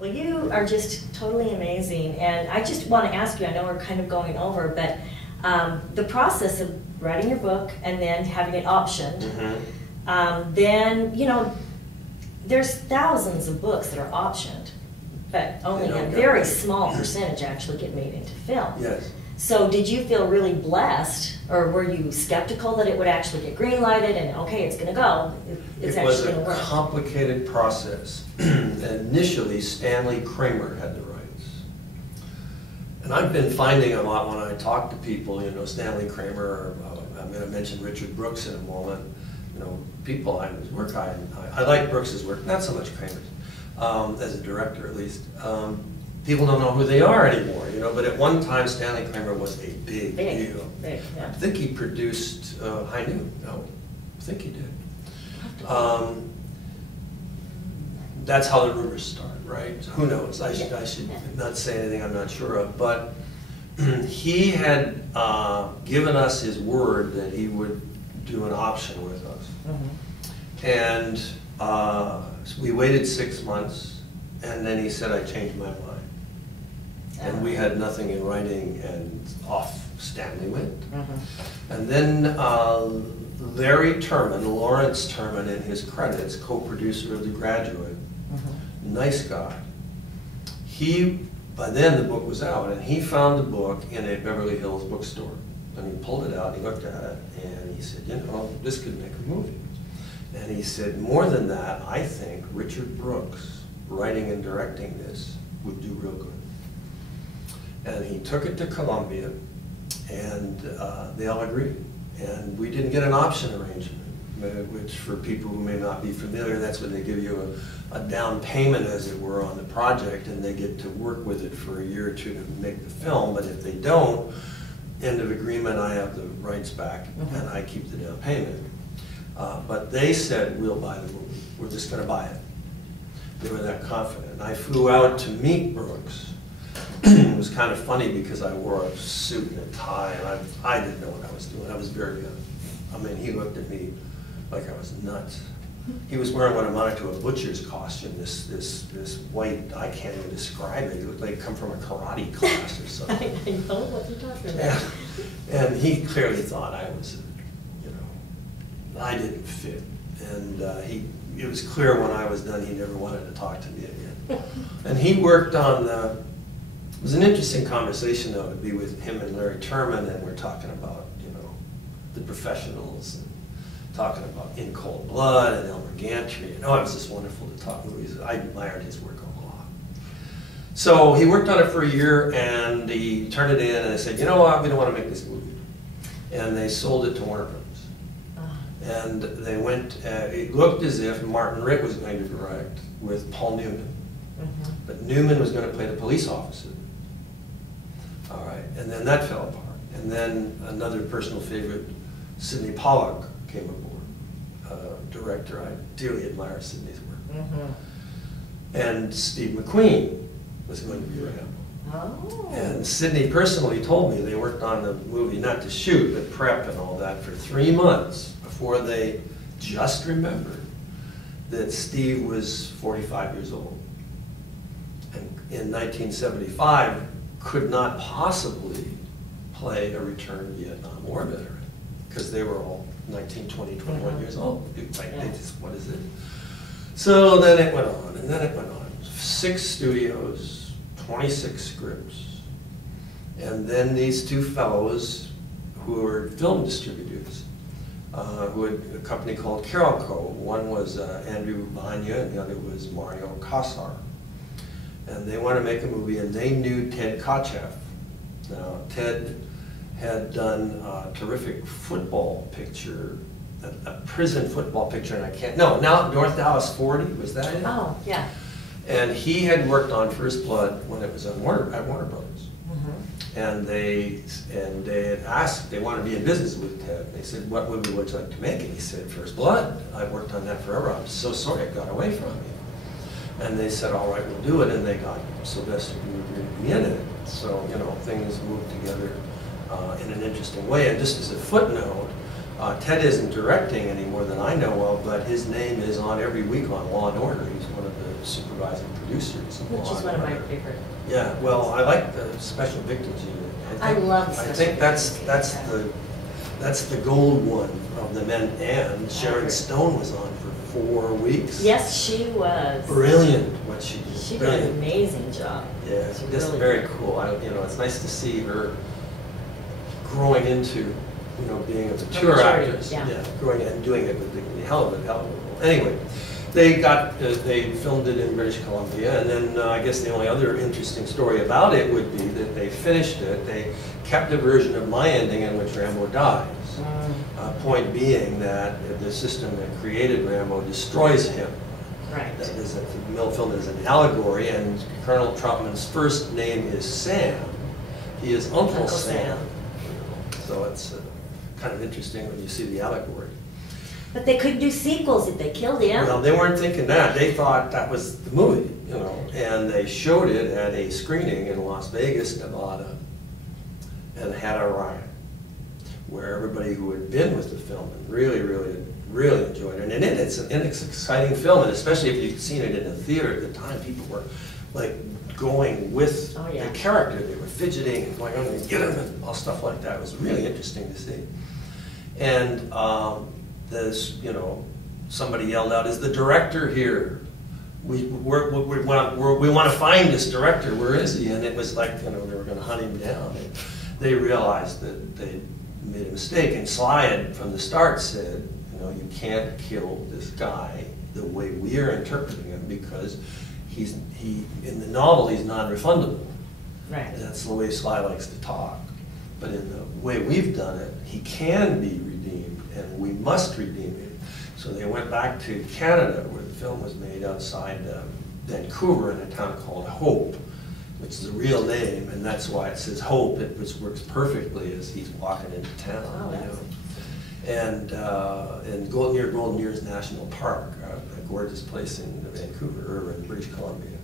Well, you are just totally amazing, and I just want to ask you, I know we're kind of going over, but the process of writing your book and then having it optioned, then, you know, there's thousands of books that are optioned, but only a very small percentage actually get made into film. Yes. So did you feel really blessed, or were you skeptical that it would actually get green-lighted and, okay, it's going to go, it's actually going to work? It was a complicated process. Initially, Stanley Kramer had the rights. And I've been finding a lot when I talk to people, you know, Stanley Kramer, or I'm going to mention Richard Brooks in a moment, you know, people I work, I like Brooks's work, not so much Kramer's, as a director at least. People don't know who they are anymore, you know, but at one time Stanley Kramer was a big deal. Big, yeah. I think he produced High Noon. No, I think he did. That's how the rumors start, right? So who knows? I should not say anything I'm not sure of, but he had given us his word that he would do an option with us. And so we waited 6 months, and then he said, I changed my mind. And we had nothing in writing, and off Stanley went. And then Larry Terman, Lawrence Terman in his credits, co-producer of The Graduate, nice guy. By then the book was out, and he found the book in a Beverly Hills bookstore. And he pulled it out, he looked at it, and he said, you know, this could make a movie. And he said, more than that, I think Richard Brooks, writing and directing this, would do real good. And he took it to Columbia, and they all agreed. And we didn't get an option arrangement, which for people who may not be familiar, that's when they give you a down payment, as it were, on the project, and they get to work with it for a year or two to make the film. But if they don't, end of agreement, I have the rights back, and I keep the down payment. But they said, we'll buy the movie. We're just going to buy it. They were that confident. I flew out to meet Brooks. It was kind of funny because I wore a suit and a tie, and I didn't know what I was doing. I was very young. I mean, he looked at me like I was nuts. He was wearing what amounted to a butcher's costume, this white, I can't even describe it. He looked like he'd come from a karate class or something. I know what you're talking about. And he clearly thought I was, you know, I didn't fit. And it was clear when I was done he never wanted to talk to me again. And he worked on it was an interesting conversation, though, to be with him and Larry Terman, and we're talking about, you know, the professionals, and talking about In Cold Blood and Elmer Gantry. And, oh, it was just wonderful to talk movies. I admired his work a lot. So he worked on it for a year, and he turned it in, and they said, you know what, we don't want to make this movie. And they sold it to Warner Brothers. And they went, it looked as if Martin Ritt was going to direct with Paul Newman. But Newman was going to play the police officer. All right, and then that fell apart. And then another personal favorite, Sidney Pollack, came aboard, director. I dearly admire Sidney's work. And Steve McQueen was going to be Rambo. And Sidney personally told me they worked on the movie, not to shoot, but prep and all that, for 3 months before they just remembered that Steve was 45 years old. And in 1975, could not possibly play a returned Vietnam War veteran, because they were all 19, 20, 21 years old. Like, they just, what is it? So then it went on, and then it went on. 6 studios, 26 scripts. And then these two fellows who were film distributors, who had a company called Carolco. One was Andrew Vanya, and the other was Mario Kassar. And they wanted to make a movie, and they knew Ted Kotcheff. Now, Ted had done a terrific football picture, a prison football picture, and I can't, no, now North Dallas 40, was that it? Oh, yeah. And he had worked on First Blood when it was on at Warner Brothers. And they had asked, they wanted to be in business with Ted. And they said, what movie would you like to make? And he said, First Blood. I've worked on that forever. I'm so sorry it got away from me. And they said, all right, we'll do it. And they got Sylvester to be in it. So, you know, things moved together in an interesting way. And just as a footnote, Ted isn't directing anymore that I know of, but his name is on every week on Law and Order. He's one of the supervising producers of Law and Order. Which is one of my favorite. Yeah, well, I like the Special Victims Unit. I love the Special Victims Unit. That's the gold one of the men, and Sharon Stone was on for 4 weeks. Yes, she was. Brilliant what she did. She did an amazing job. Yeah, it's just very cool. It's nice to see her growing into, being a mature actress. Yeah. Growing and doing it with dignity. Hell of a role. Anyway, they filmed it in British Columbia, and then I guess the only other interesting story about it would be that they finished it. They kept a version of my ending in which Rambo dies. Point being that the system that created Rambo destroys him. Right. That is, the film is an allegory, and Colonel Trotman's first name is Sam. He is Uncle Sam. So it's kind of interesting when you see the allegory. But they couldn't do sequels if they killed him. Well, they weren't thinking that. They thought that was the movie, and they showed it at a screening in Las Vegas, Nevada, and had a riot, where everybody who had been with the film and really, really, really enjoyed it. And it's an exciting film, and especially if you'd seen it in a theater at the time, people were like going with the character. They were fidgeting and going, I'm going to get him, and all stuff like that. It was really interesting to see. And somebody yelled out, "Is the director here? We want to find this director. Where is he?" And it was like, they were going to hunt him down. And they realized that they made a mistake. And Sly had, from the start, said, you can't kill this guy the way we are interpreting him, because in the novel he's non-refundable. Right. And that's the way Sly likes to talk. But in the way we've done it, he can be redeemed, and we must redeem him. So they went back to Canada, where the film was made outside Vancouver in a town called Hope, which is a real name, and that's why it says Hope, which works perfectly as he's walking into town. And near Golden Ears National Park, a gorgeous place in Vancouver, or in British Columbia.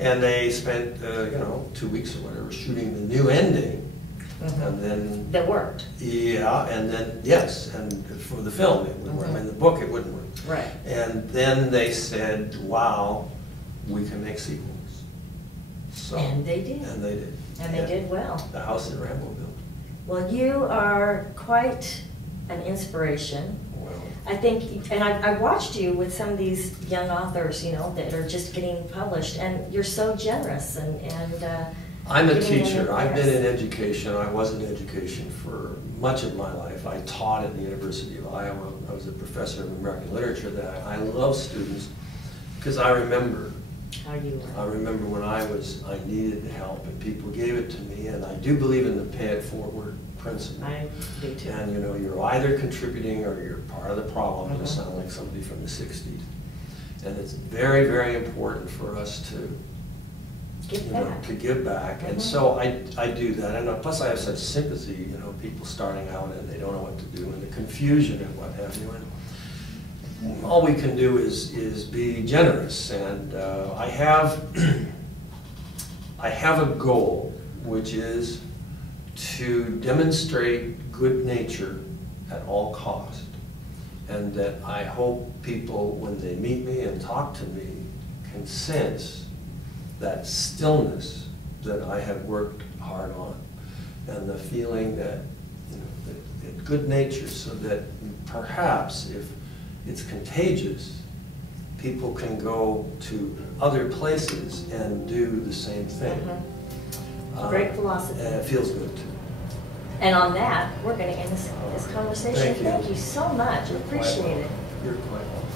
And they spent, 2 weeks or whatever shooting the new ending. And then that worked. Yeah, and then yes, and for the film it would work. In the book it wouldn't work. Right. And then they said, "Wow, we can make sequels." So, and they did. And they did. And they did well. The house that Rambo built. Well, you are quite an inspiration. Well, I think, and I watched you with some of these young authors, that are just getting published, and you're so generous and I'm a teacher. I've been in education. I was in education for much of my life. I taught at the University of Iowa. I was a professor of American literature. That I love students because I remember how you were. I remember when I needed the help, and people gave it to me. And I do believe in the pay it forward principle. I do too. And you're either contributing or you're part of the problem. You sound like somebody from the '60s. And it's very, very important for us to give back. And so I do that, and plus I have such sympathy, people starting out and they don't know what to do, and the confusion and what have you, and all we can do is be generous. And I have a goal, which is to demonstrate good nature at all cost, and that I hope people, when they meet me and talk to me, can sense that stillness that I have worked hard on, and the feeling that, that good nature, so that perhaps if it's contagious, people can go to other places and do the same thing. Great philosophy. And it feels good too. And on that, we're going to end this conversation. Thank you so much. I appreciate it. You're quite welcome.